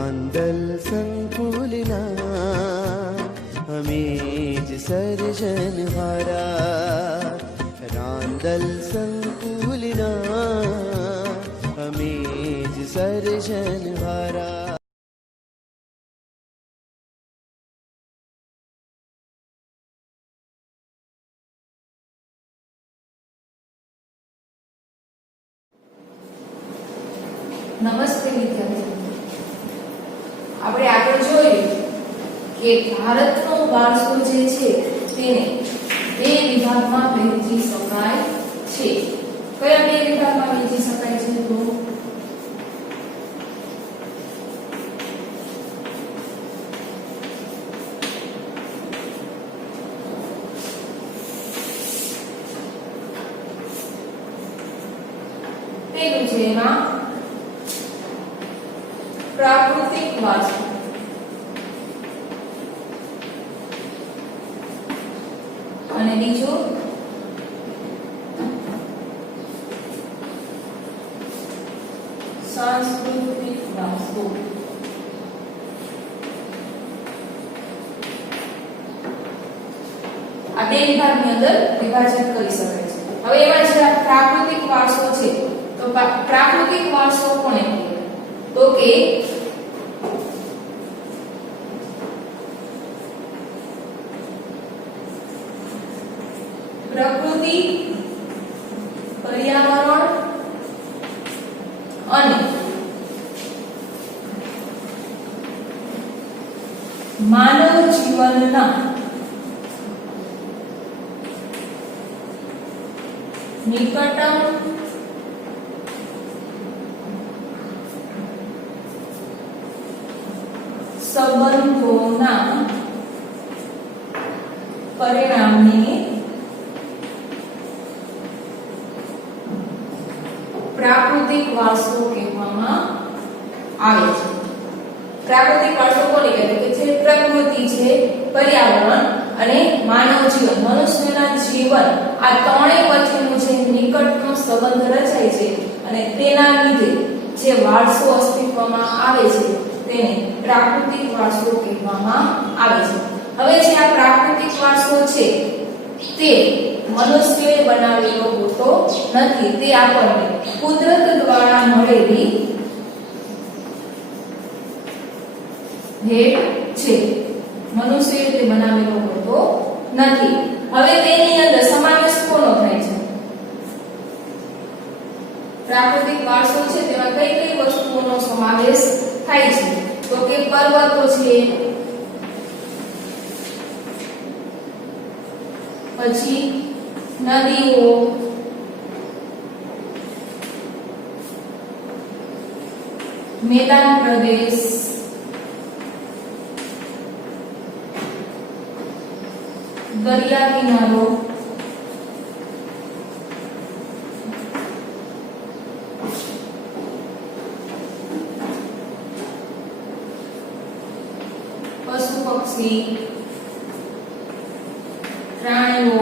રાંદલ સંકુલના અમે જ સર્જનહારા, રાંદલ સંકુલના અમે જ સર્જનહારા. નમસ્તે વિદ્યાર્થીઓ, આપણે આગળ જોયું કે ભારતનો વારસો જે છે તેને બે વિભાગમાં વહેંચી શકાય છે. કયા બે વિભાગમાં વહેંચી શકાય છે? તો પેલું છે એમાં પ્રાકૃતિક વારસો અને બીજું સાંસ્કૃતિક વારસો. આ બે વિભાગની અંદર વિભાજન કરી શકાય છે. હવે એમાં જે પ્રાકૃતિક વારસો છે તો પ્રાકૃતિક વારસો કોને કહેવાય? તો કે પ્રકૃતિ, પર્યાવરણ અને માનવ જીવનના નિકટમ સંબંધોના પરિણામને પ્રાકૃતિક વારસો કહેવામાં આવે છે. પ્રાકૃતિક વારસો કોને કહેવાય? કે જે પ્રકૃતિ છે, પર્યાવરણ અને માનવ જીવન, મનુષ્યના જીવન, આ ત્રણેય વચ્ચેનો જે નિકટનો સંબંધ રચાય છે અને તેના લીધે જે વારસો અસ્તિત્વમાં આવે છે તેને પ્રાકૃતિક વારસો કહેવામાં આવે છે. હવે જે આ પ્રાકૃતિક વારસો છે તે મનુષ્યએ બનાવેલો હોતો નથી, તે આપણને કુદરત દ્વારા મળેલી ભેટ છે. મનુષ્યએ તે બનાવેલો હોતો નથી. હવે તેની અંદર સમાવેશ કોનો થાય છે? પ્રાકૃતિક વારસો છે તેમાં કઈ કઈ વસ્તુઓનો સમાવેશ થાય છે? તો કે પર્વતો છે, પછી નદીઓ, મેદાન પ્રદેશ, દરિયા કિનારો, પશુ પક્ષી, પ્રાણીઓ,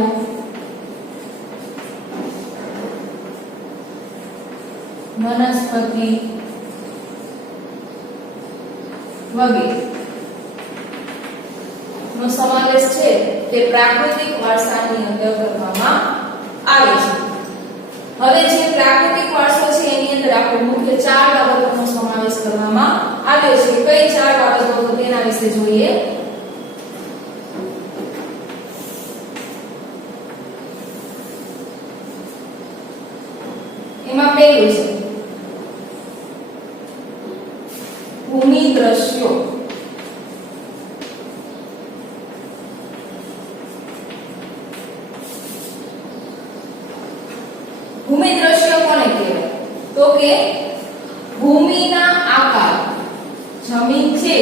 વનસ્પતિ વગેરે નો સમાવેશ છે તે પ્રાકૃતિક વારસાની અંદર કરવામાં આવે છે. હવે જે પ્રાકૃતિક વારસો છે એની અંદર આપણે મુખ્ય ચાર બાબતોનો સમાવેશ કરવામાં આવ્યો છે. કઈ ચાર બાબતો? તો તેના વિશે જોઈએ. એમાં પહેલું છે ભૂમિ દ્રશ્યો. ભૂમિ દ્રશ્યો કોને કહેવાય? તો કે ભૂમિના આકાર, જમીન છે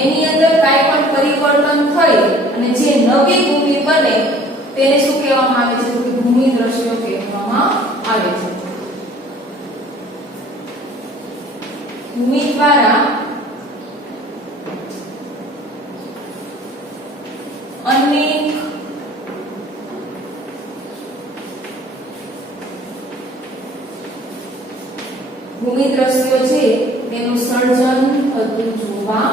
એની અંદર કાંઈ પણ પરિવર્તન થઈ અને જે નવી ભૂમિ બને તેને શું કહેવામાં આવે છે? તો કે ભૂમિ દ્રશ્યો કહેવામાં આવે છે. ભૂમિ દ્વારા અનેક ભૂમિ દ્રશ્યો છે તેનું સર્જન થતું જોવા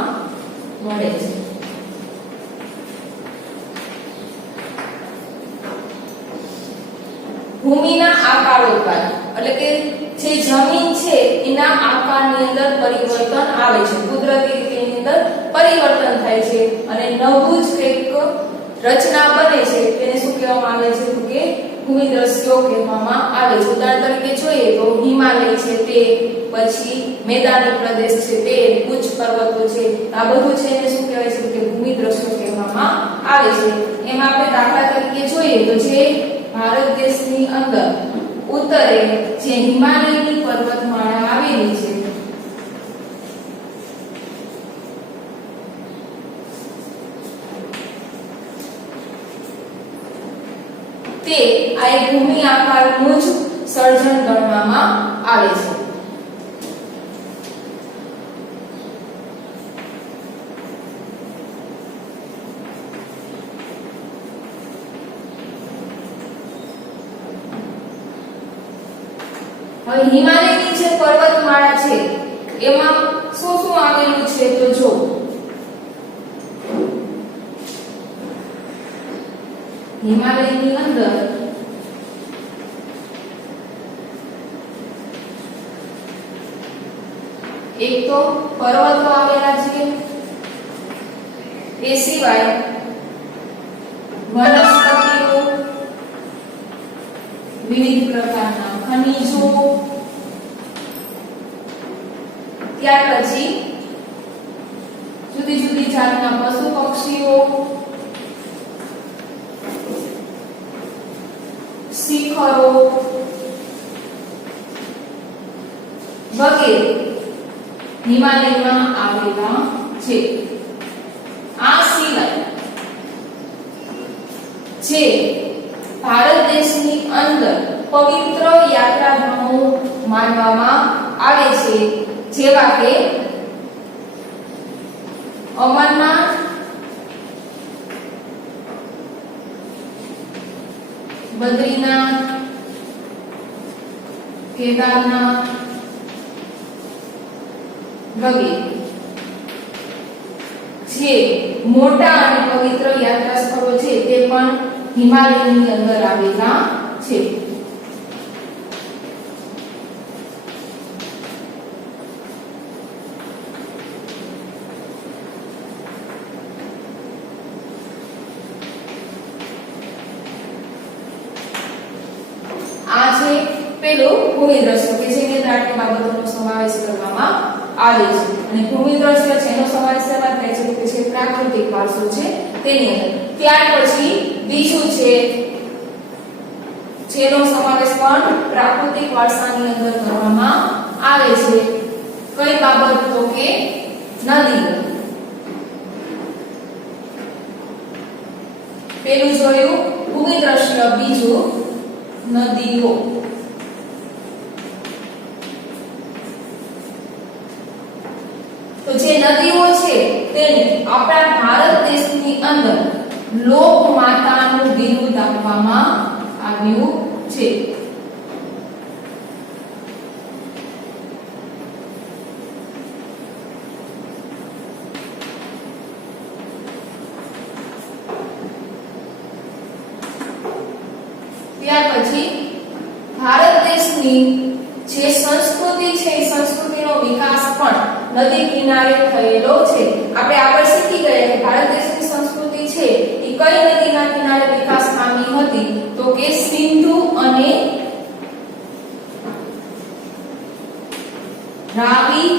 મળે છે. ભૂમિના આકારો દ્વારા એટલે કે જે જમીન છે એના આકારની અંદર પરિવર્તન આવે છે, કુદરતી રીતે એની અંદર પરિવર્તન થાય છે અને નવું જ કંઈક રચના બને છે તેને શું કહેવામાં આવે છે તો કે ભૂમિ દ્રશ્યો કહેવામાં આવે છે. ઉદાહરણ તરીકે જોઈએ તો હિમાલય છે તે, પછી મેદાની પ્રદેશ છે તે, ઉચ્ચ પર્વતો છે, આ બધું છે એને શું કહેવાય છે તો કે ભૂમિ દ્રશ્યો કહેવામાં આવે છે. એમાં આપણે દાખલા તરીકે જોઈએ તો જે ભારત દેશની અંદર ઉત્તરે જે હિમાલયની પર્વતમાળા આવેલી છે તે આ એક ભૂમિ આકારનું જ સર્જન ગણવામાં આવે છે. હવે હિમાલયની જે પર્વતમાળા છે એમાં શું શું આવેલું છે તો જો હિમાલયની અંદર એક તો પર્વતો આવેલા છે, એ સિવાય વનસ્પતિઓ, વિવિધ પ્રકારના ખનિજો, ત્યાર પછી જુદી જુદી જાતના પશુ પક્ષીઓ, શિખરો વગેરે હિમાલયમાં આવેલા છે. આ સિવાય જે ભારત દેશની અંદર પવિત્ર યાત્રાધામો માનવામાં આવે છે જેવા કે અમરનાથ, બદ્રીનાથ, કેદારનાથ વગેરે જે મોટા અને પવિત્ર યાત્રા સ્થળો છે તે પણ હિમાલયની અંદર આવેલા છે. આ છે પેલું ભૂમિ દ્રશ્ય કે જેની અંદર આટલી બાબતોનો સમાવેશ કરવામાં આવે છે. અને ભૂમિ દ્રશ્ય છે એનો સમાવેશ શેમાં થાય છે કે જે પ્રાકૃતિક વારસો છે તેની અંદર. ત્યાર પછી બીજું છે જેનો સમાવેશ પણ પ્રાકૃતિક વારસાની અંદર કરવામાં આવે છે. કઈ બાબત તો કે નદી. પેલું જોયું ભૂમિ દ્રશ્ય, બીજું નદીઓ. તો જે નદીઓ છે તેને આપણા ભારત દેશની અંદર લોક માતાનું બિરુદ આપવામાં આવ્યું છે. ત્યાર પછી ભારત દેશની જે સંસ્કૃતિ છે એ સંસ્કૃતિનો વિકાસ પણ નદી કિનારે થયેલો છે. આપણે આગળ શીખી ગયા કે ભારત દેશની સંસ્કૃતિ છે એ કઈ નદીના કિનારે વિકાસ પામી હતી તો કે સિંધુ અને રાવી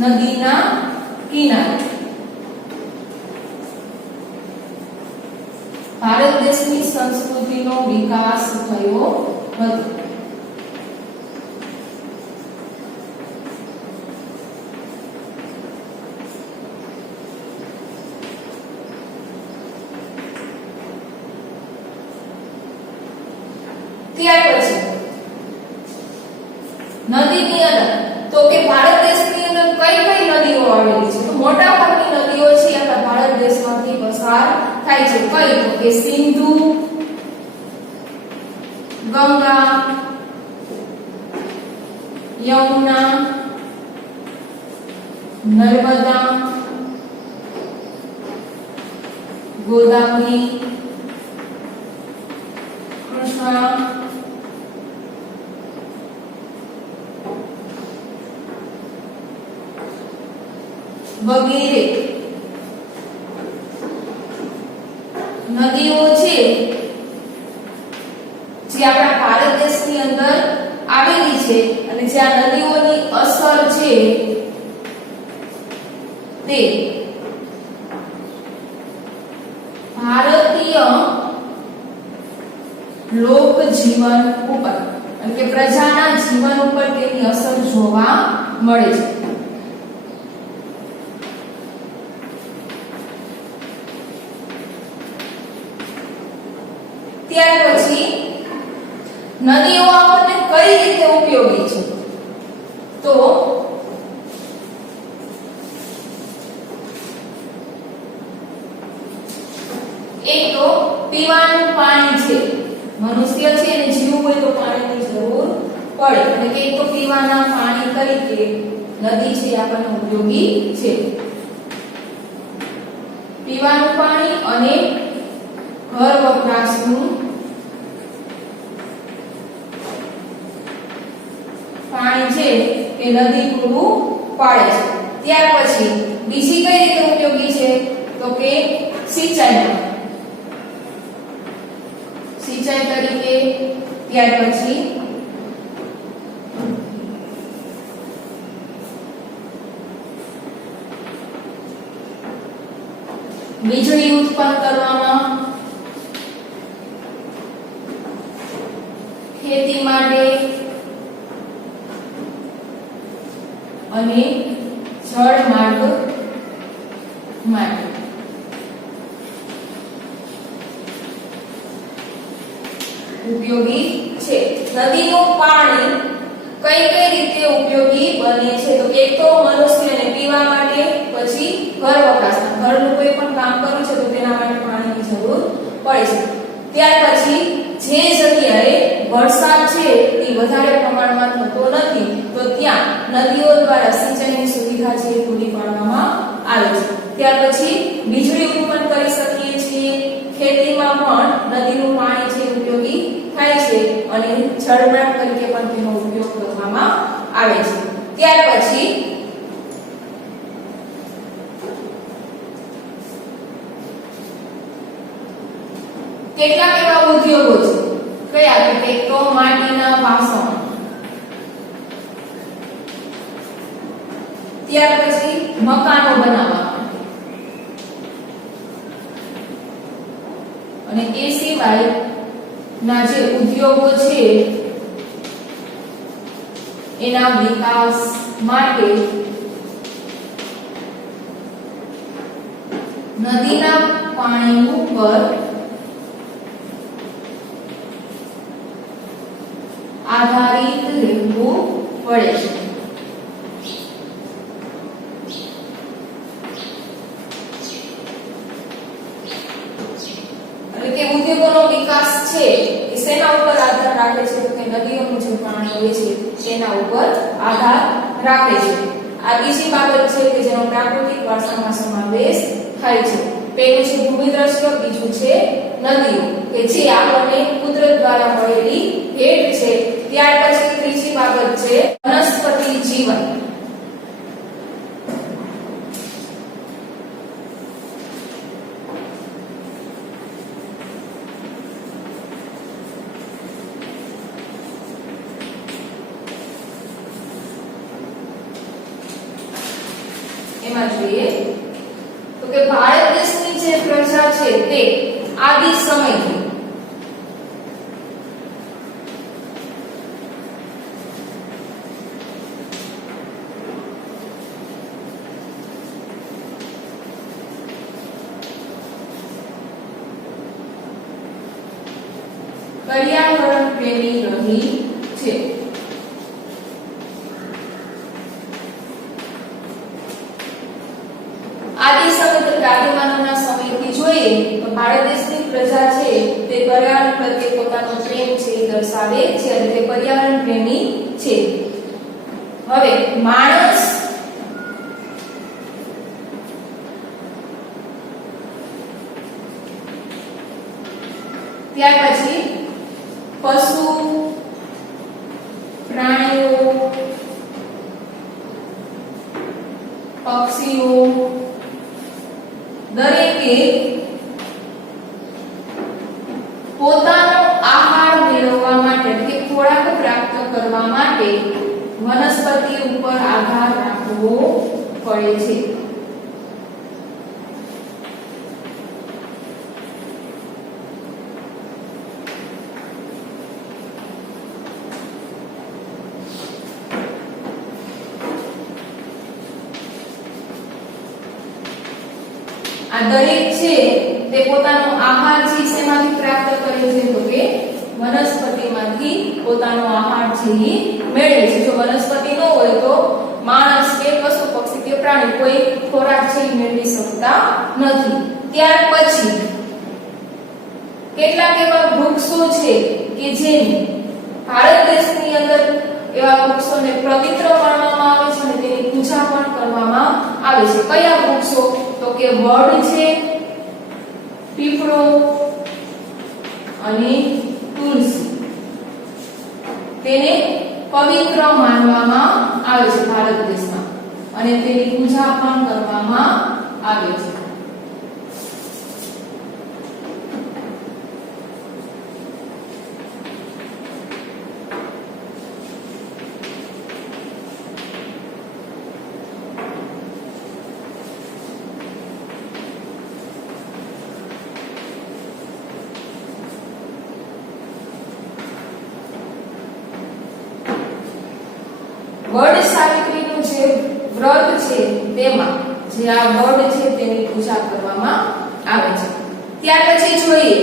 નદીના કિનારે ભારત દેશની સંસ્કૃતિનો વિકાસ થયો હતો. ત્યાર પછી નદીની અંદર તો કે ભારત દેશની અંદર કઈ કઈ નદીઓ આવેલી છે તો મોટા ભાગની નદીઓ છે આપણા ભારત દેશમાંથી પસાર થાય છે. કઈ તો કે સિંધુ, ગંગા, યમુના, નર્મદા, ગોદાવરી, કૃષ્ણા, વગેરે નદીઓ છે જે આપણા ભારત દેશની અંદર આવેલી છે અને જે આ નદીઓની અસર છે તે ભારતીય લોક જીવન ઉપર એટલે કે પ્રજાના જીવન ઉપર તેની અસર જોવા મળે છે. ત્યાર પછી નદીઓ આપણને કઈ રીતે ઉપયોગી છે તો એક તો પીવાનું પાણી છે. મનુષ્ય છે અને જીવ હોય તો પાણીની જરૂર પડે એટલે કે એક તો પીવાના પાણી તરીકે નદી છે આપણને ઉપયોગી છે. પીવાનું પાણી અને ઘર વપરાશનું પાણી છે એ નદી પૂરું પાડે છે. ત્યાર પછી બીજી કઈ રીતે ઉપયોગી છે તો કે સિંચાઈ તરીકે. ત્યાર પછી વીજળી ઉત્પન્ન કરવામાં, ખેતી માટે અને જળ માર્ગ માટે. ઉપયોગી છે. નદીનું પાણી કઈ કઈ રીતે ઉપયોગી બને છે તો એક તો મનુષ્યને પીવા માટે, પછી ઘર વપરાશ, ઘરનું કોઈ પણ કામ કરવું છે તો તેના માટે પાણીની જરૂર પડે છે. ત્યાર પછી જે જગ્યાએ વરસાદ છે તે વધારે પ્રમાણમાં થતો નથી તો ત્યાં નદીઓ દ્વારા સિંચાઈની સુવિધા છે પૂરી પાડવામાં આવે છે. ત્યાર પછી વીજળી ઉત્પન્ન કરી શકીએ છીએ. ખેતીમાં પણ નદીનું પાણી છે ઉપયોગી થાય છે અને જળમાર્ગ તરીકે પણ તેનો ઉપયોગ કરવામાં આવે છે. ત્યાર પછી કેટલાક એવા ઉદ્યોગો છે કયા કે તો માટીના વાસણ, ત્યાર પછી મકાનો બનાવવા અને એ સિવાય ના જે ઉદ્યોગો છે એના વિકાસ માટે નદીના પાણી ઉપર આધારિત રહેવું પડે છે. એટલે કે ઉદ્યોગોનો વિકાસ છે એ શેના ઉપર આધાર રાખે છે તો કે નદીઓનું જે પાણી હોય છે તેના ઉપર આધાર રાખે છે. આ બીજી બાબત છે કે જેનો પ્રાકૃતિક વારસામાં સમાવેશ થાય છે. પહેલું છે ભૂમિદ્રશ્ય, બીજું છે નદીઓ કે જે આપણને કુદરત દ્વારા મળેલી ભેટ છે. ત્યાર પછી ત્રીજી બાબત છે વનસ્પતિ જીવન. એમાં જોઈએ તો કે ભારત દેશની જે પ્રજા છે તે આદિ સમયથી પર્યાવરણ પ્રેમી રહી છે. આદિ સમય તથા આદિમાનવના સમયથી જોઈએ તો ભારત દેશની પ્રજા છે તે પર્યાવરણ પ્રત્યે પોતાનો પ્રેમ છે એ દર્શાવે છે અને તે પર્યાવરણ પ્રેમી છે. હવે માણસ ત્યાર પછી પશુ, પ્રાણીઓ, પક્ષીઓ દરેકે પોતાનો આહાર મેળવવા માટે કે ખોરાક પ્રાપ્ત કરવા માટે વનસ્પતિ ઉપર આધાર રાખવો પડે છે. આ દરેક છે તે પોતાનો આહાર છે શેમાંથી પ્રાપ્ત કરે છે તો કે વનસ્પતિમાંથી પોતાનો આહાર છે એ મેળવે છે. જો વનસ્પતિ ન હોય તો માણસ કે પશુ પક્ષી કે પ્રાણી કોઈ ખોરાક છે એ મેળવી શકતા નથી. ત્યાર પછી કેટલાક એવા વૃક્ષો છે કે જેને ભારત દેશની અંદર એવા વૃક્ષોને પવિત્ર માનવામાં આવે છે અને તેની પૂજા પણ કરવામાં આવે છે. કયા વૃક્ષો તો કે વડ છે, પીપળો અને તુલસી. તેને પવિત્ર માનવામાં આવે છે ભારત દેશમાં અને તેની પૂજા પણ કરવામાં આવે છે. વડ સાવિત્રીનું જે વ્રત છે તેમાં જે આ વડ છે તેની પૂજા કરવામાં આવે છે. ત્યાર પછી જોઈએ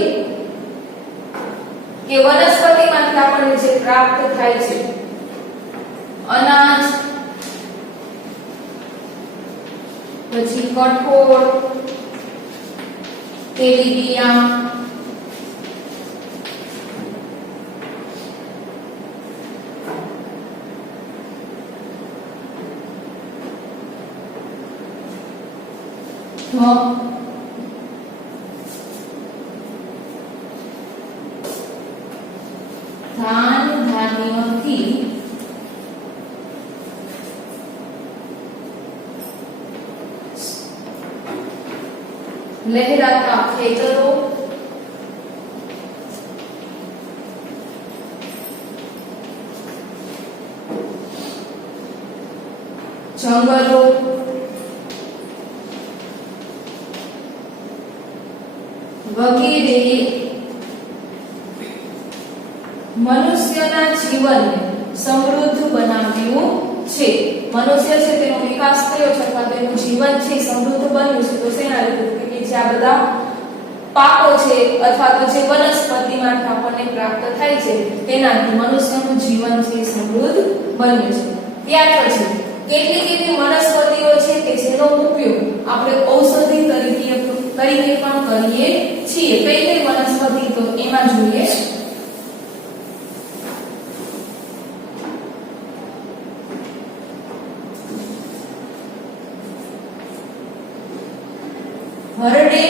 કે વનસ્પતિમાંથી આપણને જે પ્રાપ્ત થાય છે અનાજ, પછી કઠોળ, તેલીબિયાં, ધાન ધાન્યથી લહેરાતા ખેતરો, જંગલો, વગેરે મનુષ્યના જીવનને સમૃદ્ધ બનાવ્યું છે. મનુષ્ય છે તેનો વિકાસ થયો છે અથવા તેનું જીવન છે સમૃદ્ધ બન્યું છે તો શેના લીધે કે જે આ બધા પાકો છે અથવા તો જે વનસ્પતિમાંથી આપણને પ્રાપ્ત થાય છે તેનાથી મનુષ્યનું જીવન છે સમૃદ્ધ બન્યું છે. ત્યાર પછી કેટલીક એવી વનસ્પતિઓ છે કે જેનો ઉપયોગ આપણે ઔષધિ તરીકે પણ કરીએ છીએ. કઈ કઈ વનસ્પતિ તો એમાં જોઈએ હરડે,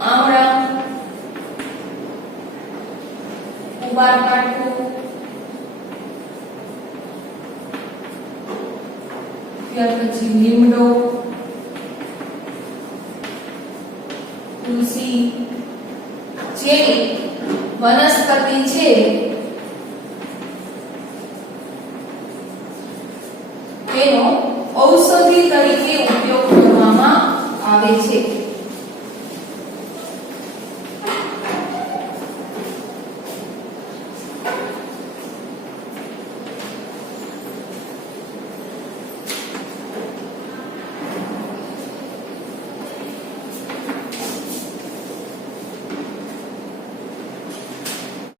આમળા, કુંભારપાઠું, ત્યાર પછી લીમડો, તુલસી જેવી વનસ્પતિ છે તેનો ઔષધિ તરીકે ઉપયોગ કરવામાં આવે છે.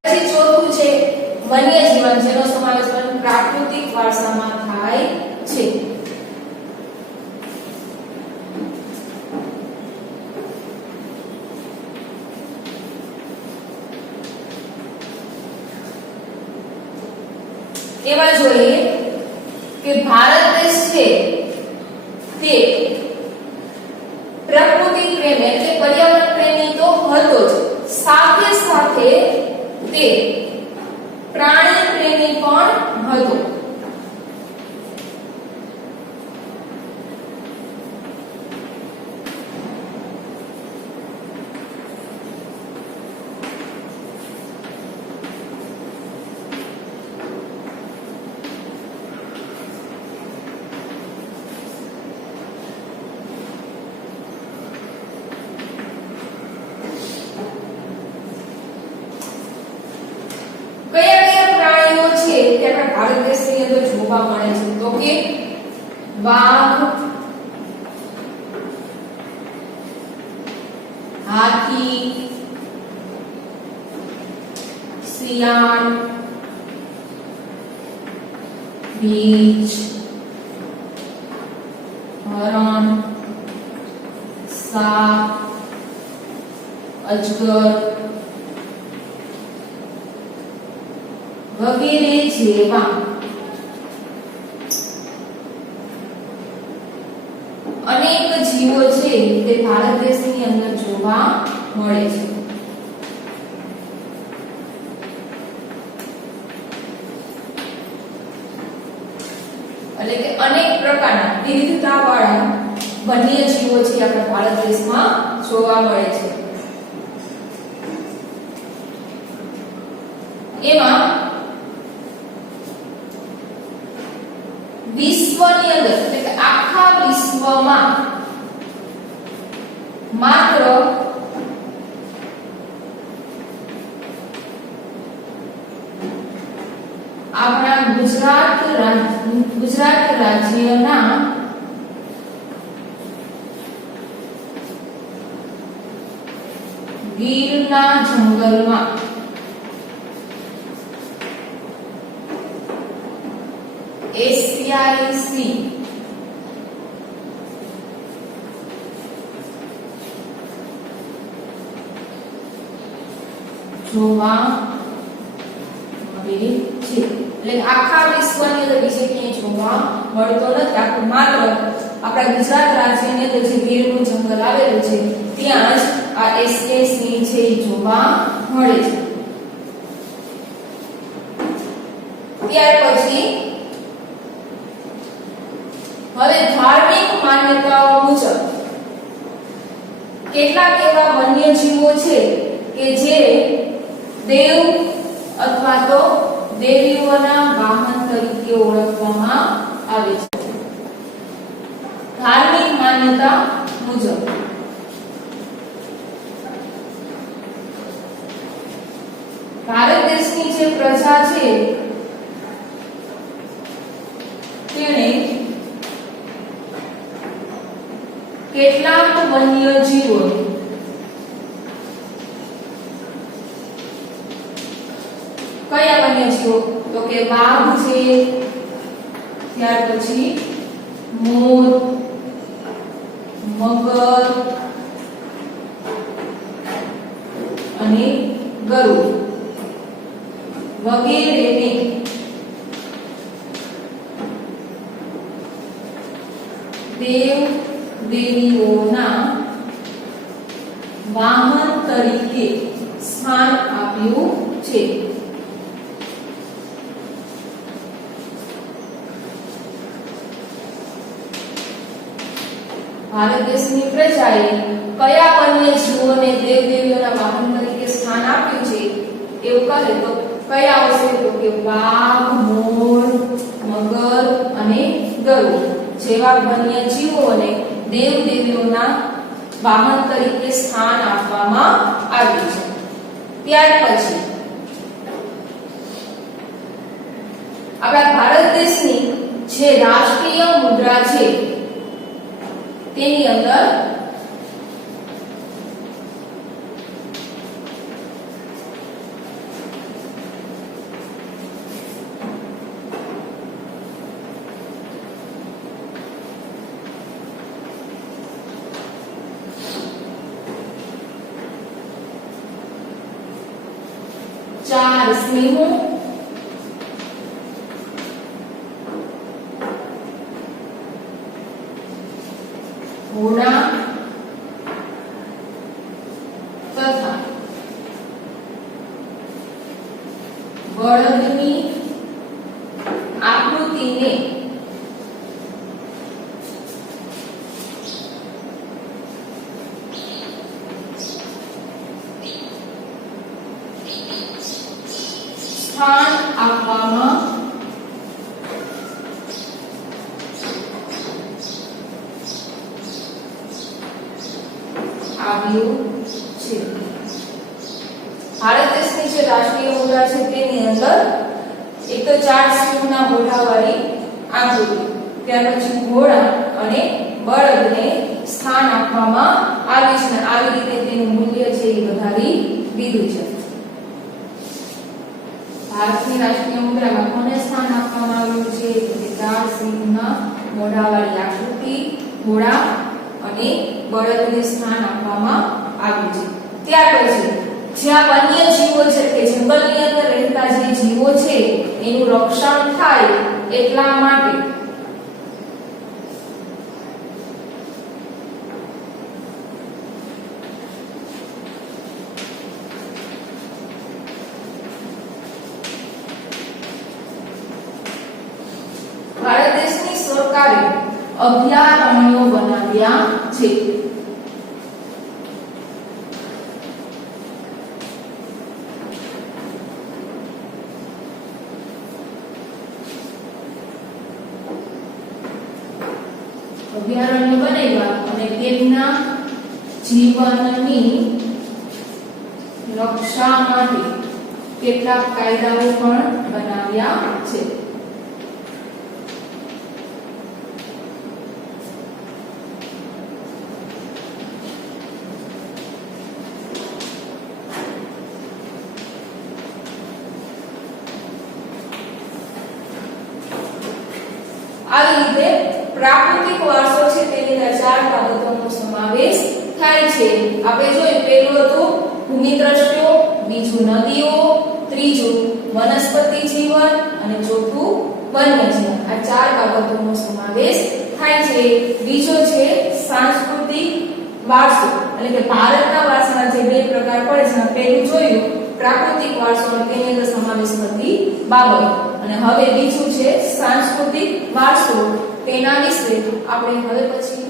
પછી ચોથું છે વન્ય જીવન જેનો સમાવેશ પણ પ્રાકૃતિક વારસામાં થાય છે. એમાં જોઈએ કે ભારત દેશ છે તે પ્રકૃતિ પ્રેમી એટલે પર્યાવરણ પ્રેમી તો હતો જ, સાથે સાથે તે પ્રાણી પ્રેમી પણ હતો. ભારત દેશની અંદર જોવા મળે છે તો કે વાઘ, હાથી, શિયાળ, રીંછ, હરણ, સાપ, અજગર વગેરે જેવા અનેક જીવો છે તે ભારત દેશની અંદર જોવા મળે છે. એટલે કે અનેક પ્રકારના વિવિધતાવાળા વન્ય જીવો છે આપણા ભારત દેશમાં જોવા મળે છે. એમાં વિશ્વની અંદર એટલે કે આખા વિશ્વમાં માત્ર આપણા ગુજરાત રાજ્યના ગીરના જંગલમાં એશિયાઈ સિંહ જોવા મળે છે. એટલે આખા વિશ્વની અંદર બીજે ક્યાંય જોવા મળતો નથી. આખું માત્ર આપણા ગુજરાત રાજ્યની અંદર જે ગીરનું જંગલ આવેલું છે ત્યાં જ આ એશિયાઈ સિંહ છે એ જોવા મળે છે. ત્યાર પછી હવે ધાર્મિક માન્યતાઓ મુજબ કેટલાક એવા વન્યજીવો છે કે જે દેવ અથવા તો દેવીઓના વાહન તરીકે ઓળખવામાં આવે છે. ધાર્મિક માન્યતા મુજબ ભારત દેશની જે પ્રજા છે તેણે કેટલાક વન્યજીવો કયા વન્યજીવો તો કે વાઘ છે, ત્યાર પછી મોર, મગર અને ગરુડ વગેરેને દેવ દેવીઓના વાહન તરીકે સ્થાન આપ્યું છે. ભારત દેશની પ્રજાએ કયા વન્યજીવોને દેવ દેવીઓના વાહન તરીકે સ્થાન આપ્યું છે એવું કહે તો કયા આવશે તો કે વાઘ, મોર, મગર અને ગરુડ જેવા વન્યજીવોને દેવ દેવીઓના વાહન તરીકે સ્થાન આપવામાં આવ્યું છે. ત્યાર પછી આપણા ભારત દેશની જે રાષ્ટ્રીય મુદ્રા છે તેની અંદર ચાર સિંહો, ઘોડા તથા બળદની આકૃતિને સ્થાન આપવામાં આવ્યું છે. ભારત દેશની જે રાષ્ટ્રીય મુદ્રા છે તેની અંદર એક તો 4 સિંહના મોઢાવાળી આકૃતિ, ત્યાર પછી ઘોડા અને બળદને સ્થાન આપવામાં આવ્યું છે. આવી રીતે તેનું મૂલ્ય છે એ વધારી દીધું છે. ભારતની રાષ્ટ્રીય મુદ્રામાં કોને સ્થાન આપવામાં આવ્યું છે? તો કે 4 સિંહના મોઢાવાળી આકૃતિ, ઘોડા અને બળદને સ્થાન આપવામાં આવ્યું છે. ત્યાર પછી જ્યાં વન્ય જીવો છે કે જંગલની અંદર રહેતા જે જીવો છે એનું રક્ષણ થાય એટલા માટે ભારત દેશની સરકારે અભયારણ્યો બનાવ્યા છે. અભયારણ્ય બનાવ્યા અને તેમના જીવનની રક્ષા માટે કેટલાક કાયદાઓ પણ બનાવ્યા છે. આવી રીતે પ્રાકૃતિક વારસો છે તેની અંદર 4 બાબતોનો સમાવેશ થાય છે. આપણે જોયું, પહેલું હતું ભૂમિ દ્રશ્યો, બીજું નદીઓ, ત્રીજું વનસ્પતિ જીવન અને ચોથું વન્ય જીવન. આ 4 બાબતોનો સમાવેશ થાય છે. બીજો છે સાંસ્કૃતિક વારસો, એટલે કે ભારતના વારસાના જે 2 પ્રકાર પડે છે. પહેલું જોયું પ્રાકૃતિક વારસો અને તેની અંદર સમાવેશ થતી બાબતો, અને હવે બીજું છે સાંસ્કૃતિક વારસો. તેના વિશે આપણે હવે પછી